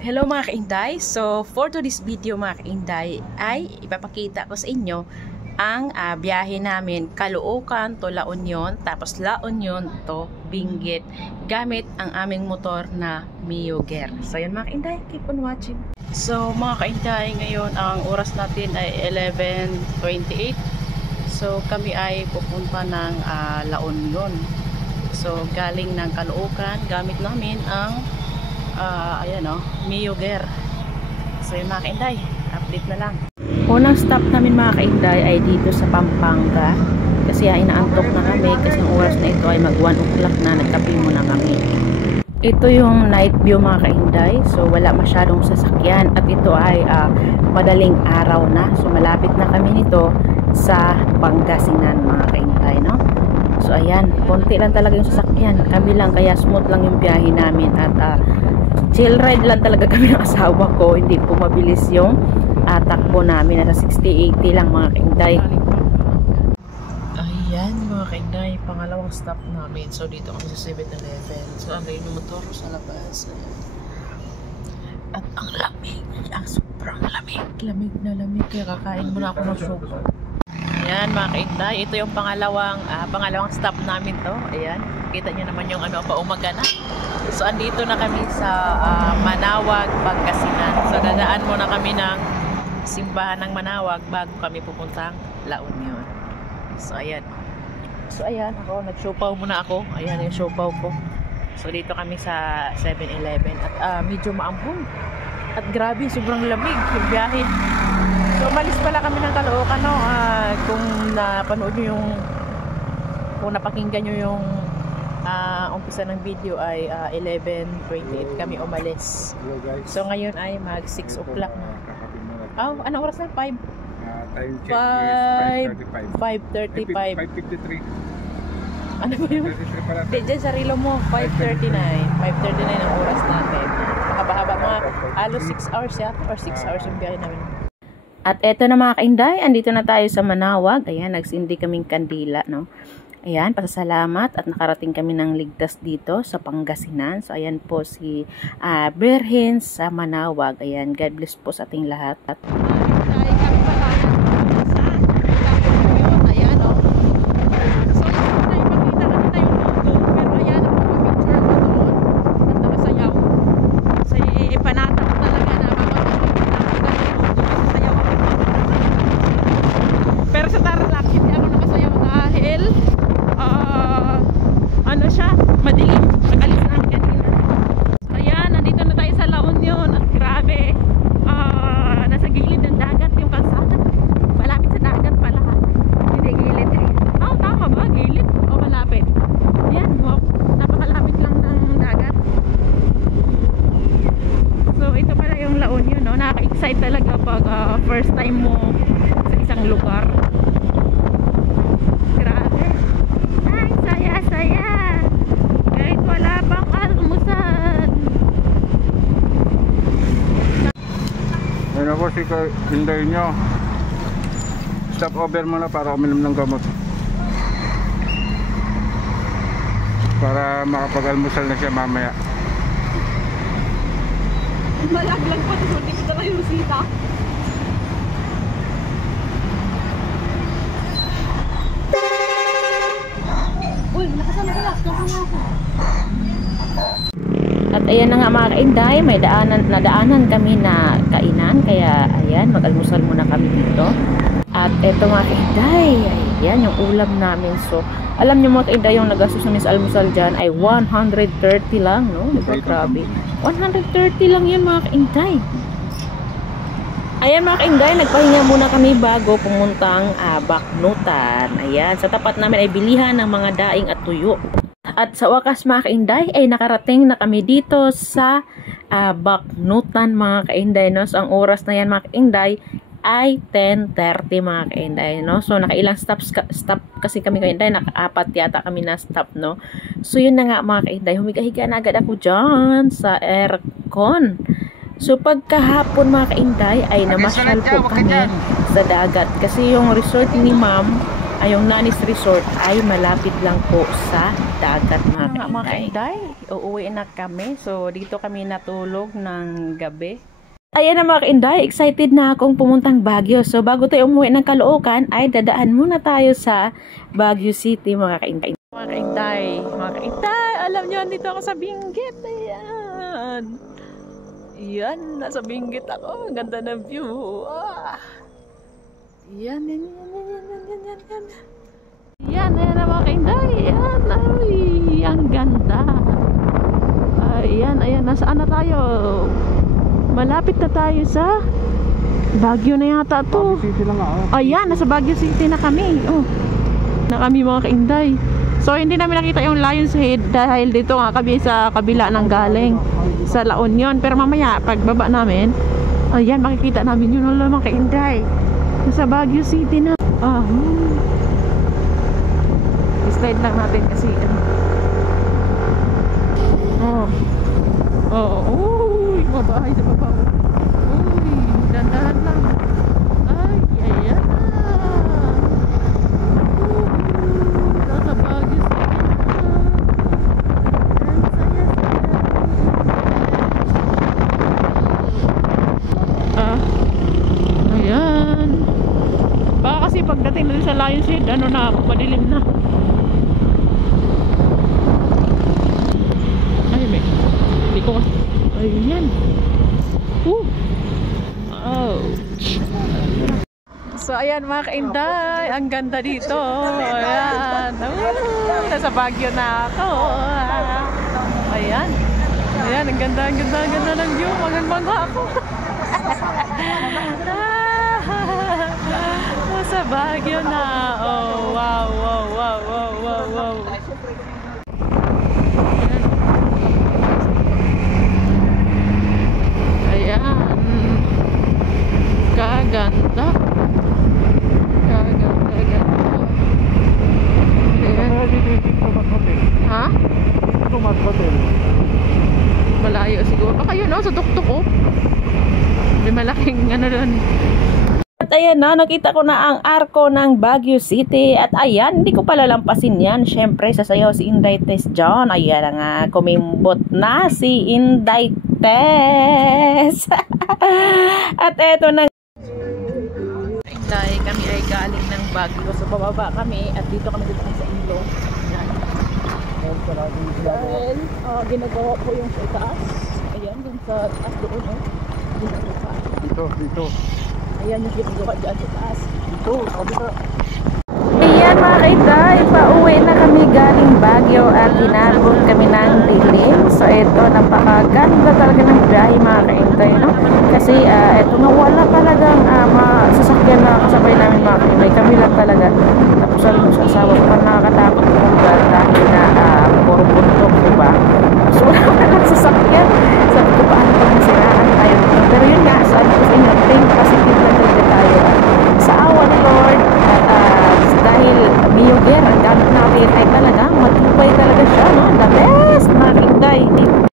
Hello mga kainday. So for today's video mga kainday ay ipapakita ko sa inyo ang biyahe namin Caloocan to La Union, tapos La Union to Benguet gamit ang aming motor na Mio Gear. So yun mga kainday, keep on watching. So mga kainday, ngayon ang oras natin ay 11:28. So kami ay pupunta ng La Union. So galing ng Caloocan, gamit namin ang ayan Mio Gear. So yun mga kainday, update na lang. Unang stop namin mga kainday ay dito sa Pampanga, kasi inaantok na kami kasi ang oras na ito ay mag 1 o'clock na, nagkape muna kami. Ito yung night view mga kainday, so wala masyadong sasakyan at ito ay madaling araw na, so malapit na kami nito sa Pangasinan mga kainday, no? So ayan, konti lang talaga yung sasakyan, kami lang, kaya smooth lang yung biyahe namin at chill ride lang talaga kami ng asawa ko. Hindi po mabilis yung takbo namin, nasa 60-80 lang mga kainday. Ayan mga kainday, pangalawang stop namin. So dito kami sa 7-Eleven. So ano yung motor sa labas. At ang lamig, ang sobrang lamig. Lamig na lamig, kaya kakain muna ako ng soup. Ayan mga kainday, ito yung pangalawang stop namin to. Ayan, kita nyo naman yung paumaga na. So andito na kami sa Manawag, Pangasinan. So dadaan muna kami ng simbahan ng Manawag bago kami pupuntang La Union. So ayan. So ayan, ako nagsiopaw muna ako. Ayan yung siopaw ko. So dito kami sa 7-Eleven at medyo maambon. At grabe, sobrang lamig yung biyahe. So umalis pala kami ng Caloocan, no? Kung napanood nyo kung napakinggan nyo yung umpisa ng video ay 11:28 kami umalis. So ngayon ay mag 6 o'clock na. Anong oras na? 5? Time check is 5:35. 5:35. Ano ba yun? Diyan sa relo mo, 5:39. 5:39 ang oras natin. Haba-haba, mga alos 6 hours ya, or 6 hours yung biyahe namin. At eto na mga kainday, andito na tayo sa Manawag. Ayan, nagsindi kaming kandila, no? Ayan, pasasalamat at nakarating kami ng ligtas dito sa Pangasinan. So ayan po si Berhen sa Manawag. Ayan, God bless po sa ating lahat. Madilim, nakalis na kanina. Ayan, nandito na tayo sa La Union at grabe, nasa gilid ng dagat yung kalsada. Malapit sa dagat pala. Hindi gilid eh. Tama ba? Gilid o malapit? Ayan, wow, napakalapit lang ng dagat. So ito pala yung La Union, no? Nakaka-excite talaga pag first time mo sa isang lugar. Grabe. Ay, saya-saya. Kahit wala pang almusal. Ayun ako si hinday nyo. Stop over muna para uminom ng gamot. Para makapag-almusal na siya mamaya. Malaglag pa ito. Hindi ko na yung sita. Uy, nakasama ka lang. At ayan na nga mga kainday, may nadaanan kami na kainan, kaya ayan, mag-almusal muna kami dito. At eto mga kainday, ayan yung ulam namin. So alam nyo mga kainday, yung nagastos namin sa almusal dyan ay 130 lang, no? Diba, grabe, 130 lang yan mga kainday. Ayan mga kainday, nagpahinga muna kami bago pumuntang Baknutan. Ayan, sa tapat namin ay bilihan ng mga daing at tuyo. At sa wakas mga kainday ay nakarating na kami dito sa Baknutan mga kainday, no? So ang oras na yan mga kainday ay 10:30 mga kainday, no? So nakailang stop kasi kami kainday, naka-4 yata kami na stop, no? So yun na nga mga kainday, humiga-higa na agad ako dyan sa aircon. So pagkahapon mga kainday ay namasyal po kami sa dagat kasi yung resort ni ma'am yung Nanis Resort ay malapit lang po sa dagat mga kainday. Uuwi na kami. So, dito kami natulog ng gabi. Ayan na mga kainday, excited na akong pumuntang Baguio. So, bago tayo umuwi ng Caloocan, ay dadaan muna tayo sa Baguio City mga kainday. Mga kainday, alam nyo, dito ako sa Benguet. Ayan. Yan, nasa Benguet ako. Ang ganda ng view. Yan. Yan na mga kainday. Yan, ay, ang ganda. Ayan, nasaan na tayo? Malapit na tayo sa Baguio na yata to. Baguio City lang ako. Ayan, nasa Baguio City na kami. Na kami mga kainday. So, hindi namin nakita yung Lion's Head dahil dito nga kami sa kabila ng galing sa La Union. Pero mamaya, pagbaba namin, ayan, makikita namin yun ulit mga kainday. Nasa Baguio City na. Slide lang natin kasi uy, mabahay sa baba. Uy, dandahan lang. Ay, ayan. Nasa Baguio City na. Ayan. Baka kasi pagdating na sa Lion's Head, ano na, madilim na. Ayan. So ayan mga kainday, ang ganda dito. Ayan. Nasa Baguio na ako. Ayan. Ayan, ang ganda ng view. Magang-mangga ako. Nasa Baguio na. Oh, wow. Kaganda. Ha? Tumas Hotel. Malayo siguro. Baka yun sa tuktok ko. May malaking ano doon. At ayan na, nakita ko na ang arko ng Baguio City. At ayan, hindi ko pala lampasin yan. Siyempre, sasayaw si Inday Tess John. Ayan nga, kumimbot na si Inday Tess. At eto na. Dahil kami ay galing ng Baguio. So, bababa kami at dito kami sa ilog. Dahil ginagawa po yung sa itaas. Ayan, dun sa taas doon. Dito. Ayan yung ginagawa dyan sa taas. Dito, kabila. Ayan mga kainday, pauwi na kami galing Baguio at inabot kami ng dilim. So ito, napakaganda talaga ng biyahe mga kainday, no? Kasi ito nga wala talagang sasakyan na kasabay namin